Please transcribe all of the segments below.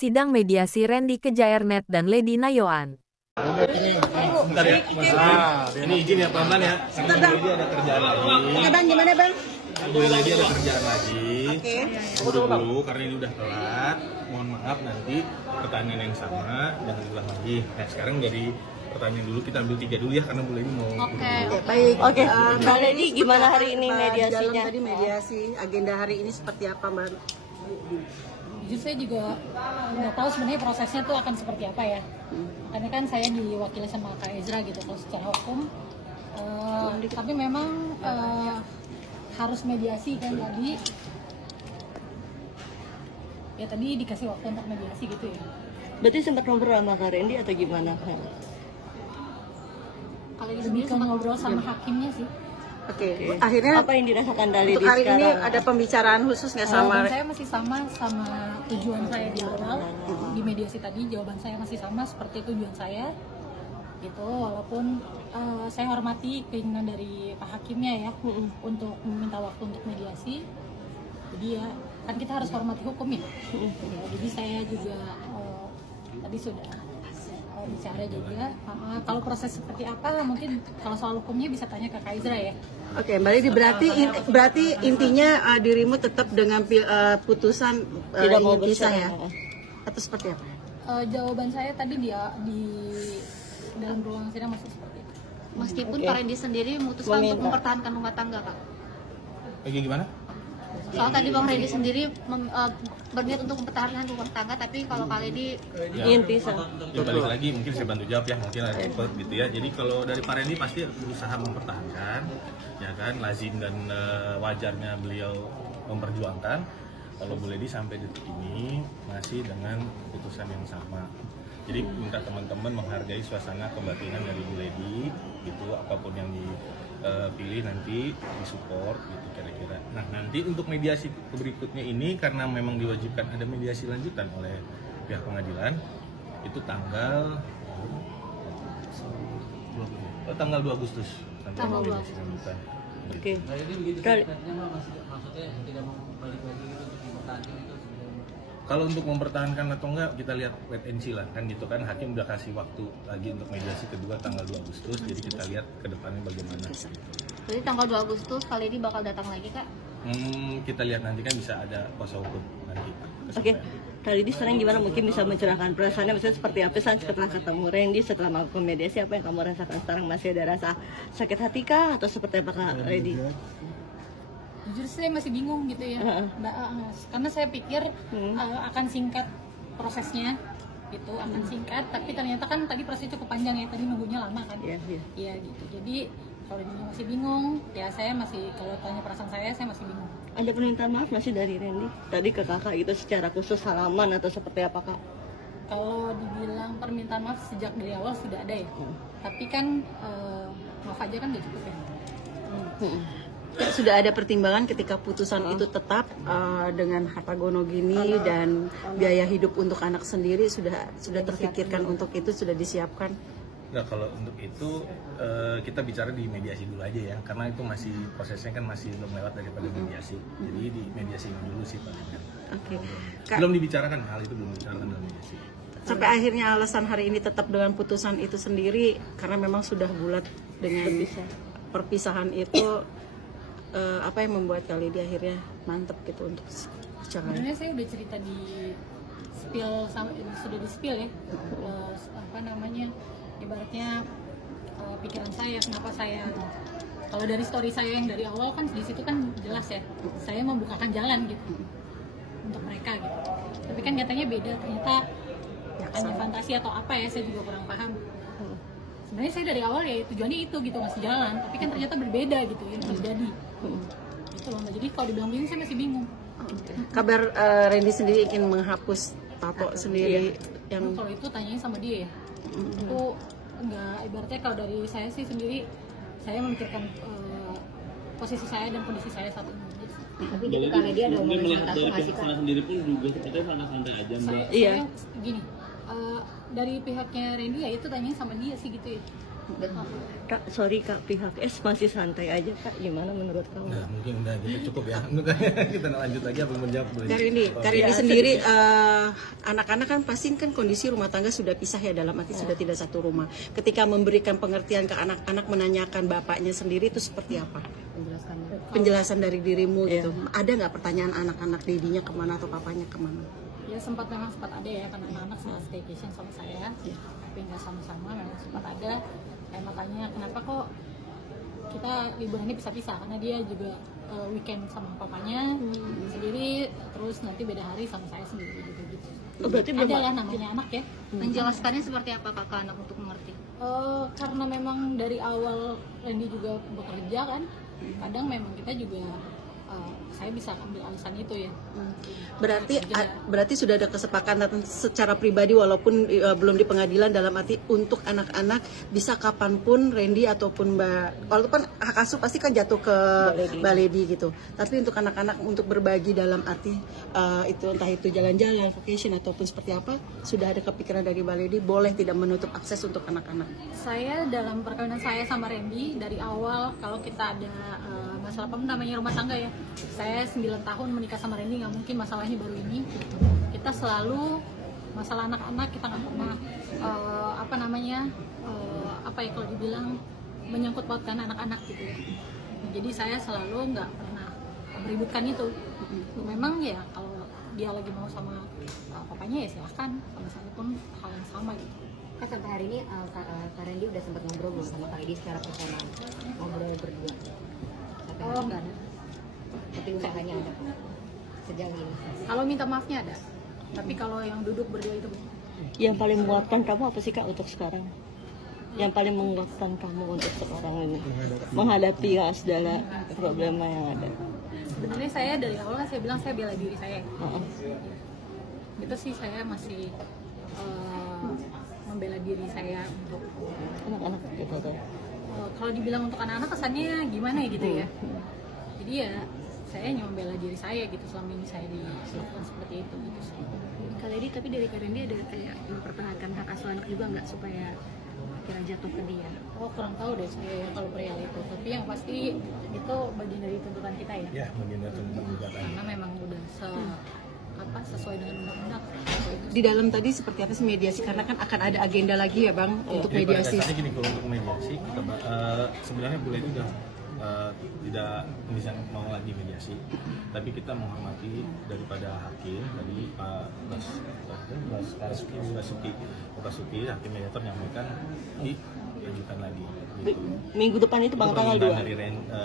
sidang mediasi Randy Kejaernet dan Lady Nayoan. Bentar ya, ini izin ya pelan-pelan ya. Bu Lady ada kerjaan lagi. Oke bang, gimana bang? Bu Lady ada kerjaan lagi. Oke. Tunggu dulu karena ini udah telat. Mohon maaf nanti pertanyaan yang sama jangan diulang lagi. Nah sekarang dari pertanyaan dulu kita ambil 3 dulu ya karena Bu Lady mau. Oke, baik. Oke, Mbak Lady gimana hari ini mediasinya? Tadi mediasi, agenda hari ini seperti apa mbak? Jujur saya juga nggak tahu sebenarnya prosesnya tuh akan seperti apa ya. Karena kan saya diwakili sama Kak Ezra gitu kalau secara hukum. Tapi memang harus mediasi kan tadi. Ya tadi dikasih waktu untuk mediasi gitu ya. Berarti sempat ngobrol sama Kak Randy atau gimana? Kalau lebih ke ngobrol sama hakimnya sih. Oke. Akhirnya Apa yang dirasakan dari untuk hari ini sekarang? ada pembicaraan khusus nggak sama? Jawaban saya masih sama tujuan saya di awal di mediasi tadi. Jawaban saya masih sama seperti tujuan saya gitu, walaupun saya hormati keinginan dari Pak Hakimnya ya untuk meminta waktu untuk mediasi. Jadi ya kan kita harus hormati hukum ya. Ya, jadi saya juga tadi sudah bicara juga. Kalau proses seperti apa mungkin kalau soal hukumnya bisa tanya ke Kak Ezra ya. Oke, Mbak Lady, berarti intinya dirimu tetap dengan putusan Tidak mau ingin pisah bercerai. ya? Atau seperti apa? Jawaban saya tadi dia di dalam ruang sidang masih seperti itu. Meskipun Oke. Pak Randy sendiri memutuskan untuk Meminta. mempertahankan rumah tangga, Kak. Lagi gimana? Soal tadi Bang Randy sendiri berniat untuk mempertahankan rumah tangga, tapi kalau Kak Randy Ingin pisah. Ya balik lagi mungkin saya bantu jawab ya, mungkin ada expert gitu ya. Jadi kalau dari Pak Randy pasti berusaha mempertahankan, ya kan, lazim dan wajarnya beliau memperjuangkan. Kalau Bu Lady sampai detik ini masih dengan keputusan yang sama. Jadi minta teman-teman menghargai suasana kebatinan dari Bu Lady, gitu, apapun yang dipilih nanti disupport gitu kira-kira. Nah nanti untuk mediasi berikutnya ini karena memang diwajibkan ada mediasi lanjutan oleh pihak pengadilan, itu tanggal 2 Agustus nanti ada Tanggal 2 mediasi lanjutan. Oke. Kalau untuk mempertahankan atau enggak kita lihat wait and see lah kan gitu kan, hakim udah kasih waktu lagi untuk mediasi kedua tanggal 2 Agustus, jadi kita lihat ke depannya bagaimana. jadi tanggal 2 Agustus Kak Randy bakal datang lagi, Kak. Kita lihat nanti kan bisa ada kuasa hukum nanti. Oke. Kak Lady sekarang gimana mungkin bisa mencerahkan perasaannya, misalnya seperti apa San setelah ketemu Randy, setelah melakukan mediasi, apa yang kamu rasakan sekarang? Masih ada rasa sakit hati kah atau seperti apa Kak Randy? Jujur saya masih bingung gitu ya. Karena saya pikir akan singkat prosesnya gitu, akan singkat, tapi ternyata kan tadi prosesnya cukup panjang ya, tadi nunggunya lama kan. Iya, iya. Iya gitu. Jadi kalau dia masih bingung, ya saya masih, kalau tanya perasaan saya masih bingung. Ada permintaan maaf masih dari Randy tadi ke kakak itu secara khusus salaman atau seperti apa Kak? Kalau dibilang permintaan maaf sejak dari awal sudah ada ya. Tapi kan maaf aja kan udah cukup ya. Sudah ada pertimbangan ketika putusan itu tetap dengan harta gono gini dan biaya hidup untuk anak sendiri sudah terpikirkan untuk itu, sudah disiapkan. Nah kalau untuk itu kita bicara di mediasi dulu aja ya, karena itu masih prosesnya kan masih belum lewat daripada mediasi. Jadi di mediasi dulu sih paling kan. Oke. Belum dibicarakan, hal itu belum dibicarakan dalam mediasi. Sampai akhirnya alasan hari ini tetap dengan putusan itu sendiri karena memang sudah bulat dengan perpisahan itu, apa yang membuat kali di akhirnya mantep gitu untuk bicara. Sebenarnya saya udah cerita di sudah di spill ya. Apa namanya? Ibaratnya pikiran saya, kenapa saya, kalau dari story saya yang dari awal kan di situ kan jelas ya, saya membukakan jalan gitu untuk mereka gitu. Tapi kan katanya beda, ternyata hanya fantasi atau apa ya, saya juga kurang paham. Sebenarnya saya dari awal ya tujuannya itu gitu, ngasih jalan, tapi kan ternyata berbeda gitu yang terjadi. Gitu loh Mbak. Jadi kalau dibilang bingung saya masih bingung. Kabar Randy sendiri ingin menghapus tato sendiri yang Kalau itu tanyain sama dia ya. Itu enggak, ibaratnya kalau dari saya sih sendiri, saya memikirkan posisi saya dan kondisi saya saat ini. Tapi gitu karena dia ada omongan sama tato nggak sih Kak? Sendiri pun juga sepertinya santai-santai aja Mbak. Iya. Saya gini, dari pihaknya Randy ya itu tanyain sama dia sih gitu ya. Kak, sorry Kak, pihak S masih santai aja Kak, gimana menurut kamu? Nah, mungkin udah gitu cukup ya. Kita lanjut lagi apa menjawab boleh? Karindi sendiri anak-anak kan pasti kan kondisi rumah tangga sudah pisah ya, dalam arti sudah tidak satu rumah. Ketika memberikan pengertian ke anak-anak, menanyakan bapaknya sendiri itu seperti apa? Penjelasan dari dirimu gitu. Ada nggak pertanyaan anak-anak dedinya kemana atau papanya kemana? Ya sempat ada ya, karena anak-anak sempat staycation sama saya, tapi nggak sama-sama, memang sempat ada. Saya makanya kenapa kok kita liburannya pisah-pisah, karena dia juga weekend sama papanya sendiri, terus nanti beda hari sama saya sendiri gitu. Berarti Ada lah namanya anak ya. Menjelaskannya seperti apa Kak ke anak untuk mengerti? Karena memang dari awal Randy juga bekerja kan, kadang memang kita juga saya bisa ambil alasan itu ya. Berarti sudah ada kesepakatan secara pribadi walaupun belum di pengadilan, dalam arti untuk anak-anak bisa kapanpun Randy ataupun Mbak, walaupun hak asuh pasti kan jatuh ke Mbak Lady gitu, tapi untuk anak-anak untuk berbagi dalam arti itu entah itu jalan-jalan, vacation ataupun seperti apa, sudah ada kepikiran dari Mbak Lady boleh tidak menutup akses untuk anak-anak? Saya dalam perkawinan saya sama Randy dari awal, kalau kita ada masalah apa namanya rumah tangga ya, saya 9 tahun menikah sama Randy, nggak mungkin masalahnya baru ini. Kita selalu masalah anak-anak kita nggak pernah apa ya kalau dibilang menyangkut pautkan anak-anak gitu ya. Jadi saya selalu nggak pernah meributkan itu. Memang ya kalau dia lagi mau sama papanya ya silahkan, sama saya pun hal yang sama gitu. Kak, sampai hari ini Kak Randy udah sempat ngobrol belum sama Kak Lady secara personal? Ngobrol berdua? Enggak ada. Tapi usahanya ada sejauh ini? Kalau minta maafnya ada, tapi kalau yang duduk berdua itu belum. Yang paling menguatkan kamu apa sih Kak untuk sekarang? Yang paling menguatkan kamu untuk sekarang ini menghadapi segala problema yang ada? Sebenarnya saya dari awal saya bilang saya bela diri saya. Itu sih saya masih membela diri saya untuk Anak-anak gitu tuh. kalau dibilang untuk anak-anak kesannya gimana ya gitu ya. Jadi ya saya hanya membela diri saya gitu, selama ini saya dilakukan seperti itu gitu sih. Kak Lady, tapi dari Kak Randy ada kayak mempertahankan hak asuh anak juga nggak supaya akhirnya jatuh ke dia? Kurang tahu deh saya ya kalau perihal itu, tapi yang pasti itu bagian dari tuntutan kita ya. Ya, bagian dari tuntutan gugatan. Karena memang udah sesuai dengan undang-undang. Di dalam tadi seperti apa sih mediasi, karena kan akan ada agenda lagi ya Bang untuk Jadi pada mediasi. dasarnya gini, kalau untuk mediasi kita sebenarnya boleh juga tidak bisa mau lagi mediasi, tapi kita menghormati daripada hakim tadi Pak Basuki hakim mediator menyampaikan diajukan lagi gitu. Minggu depan itu Bang tanggal 2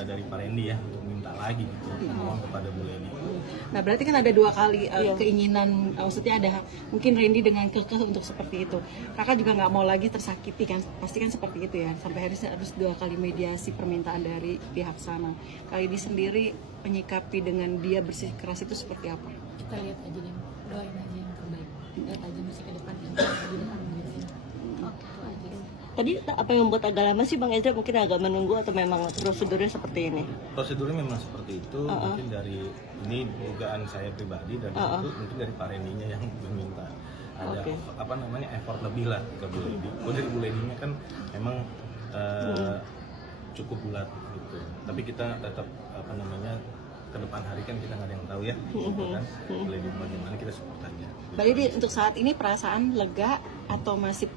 dari Pak Randy ya untuk minta lagi gitu mohon kepada Bu Lady. Nah berarti kan ada dua kali keinginan, maksudnya ada mungkin Randy dengan kekeh untuk seperti itu. Kakak juga nggak mau lagi tersakiti kan, pasti kan seperti itu ya. Sampai harus 2 kali mediasi permintaan dari pihak sana. Kali ini sendiri menyikapi dengan dia bersikeras itu seperti apa? Kita lihat aja deh, doain aja yang terbaik. Lihat aja mesti ke depan yang di depan gitu. Itu aja. Tadi apa yang membuat agak lama sih Bang Ezra? Mungkin agak menunggu atau memang prosedurnya seperti ini? Prosedurnya memang seperti itu, mungkin dari ini dugaan saya pribadi dan itu mungkin dari Pak Randy-nya yang meminta ada effort lebih lah ke Bu Lady. Dari Bu Lady-nya kan memang cukup bulat gitu. Tapi kita tetap ke depan hari kan kita nggak ada yang tahu ya, gitu kan. Bu Lady bagaimana kita support aja. Mbak Lady, untuk saat ini perasaan lega atau masih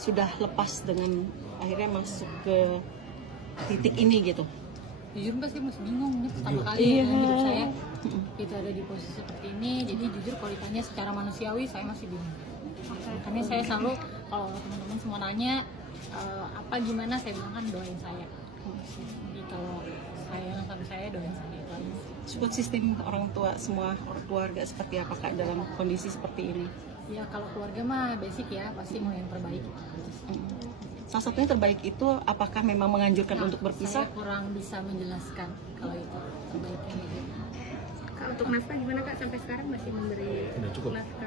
sudah lepas dengan akhirnya masuk ke titik ini gitu? Jujur Mbak, saya masih bingung, ini pertama kali ya dalam hidup saya kita ada di posisi seperti ini. Jadi jujur kalau ditanya secara manusiawi saya masih bingung. Makanya saya selalu kalau teman-teman semua nanya apa gimana, saya bilang kan doain saya. Jadi kalau sayang sama saya, doain saya itu aja. Support sistem orang tua, semua orang keluarga seperti apa Kak dalam kondisi seperti ini? Ya kalau keluarga mah basic ya, pasti mau yang terbaik. Salah satunya terbaik itu apakah memang menganjurkan untuk berpisah? Saya kurang bisa menjelaskan kalau itu terbaiknya gitu. Kak, untuk nafkah gimana Kak? Sampai sekarang masih memberi Udah cukup nafkah?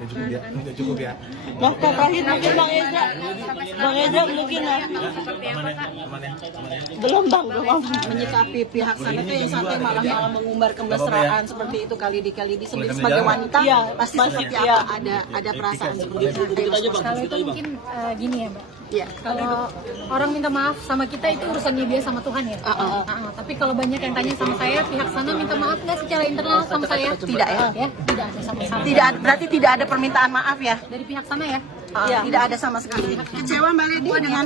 udah cukup ya. Nafkah terakhir mungkin Bang Ezra. Bang Ezra mungkin lah. Belum Bang, belum. Menyikapi pihak sana itu yang sampai malah mengumbar kemesraan seperti itu kali di sendiri sebagai wanita pasti seperti apa ada perasaan seperti itu. Kalau itu mungkin gini ya Mbak, Iya. Kalau orang minta maaf sama kita itu urusannya dia sama Tuhan ya. Tapi kalau banyak yang tanya sama saya, pihak sana minta maaf nggak secara internal sama saya? Tidak ya? Tidak ada sama sekali. Berarti tidak ada permintaan maaf ya? Dari pihak sana ya? Tidak ada sama sekali. Kecewa Mbak Lady dengan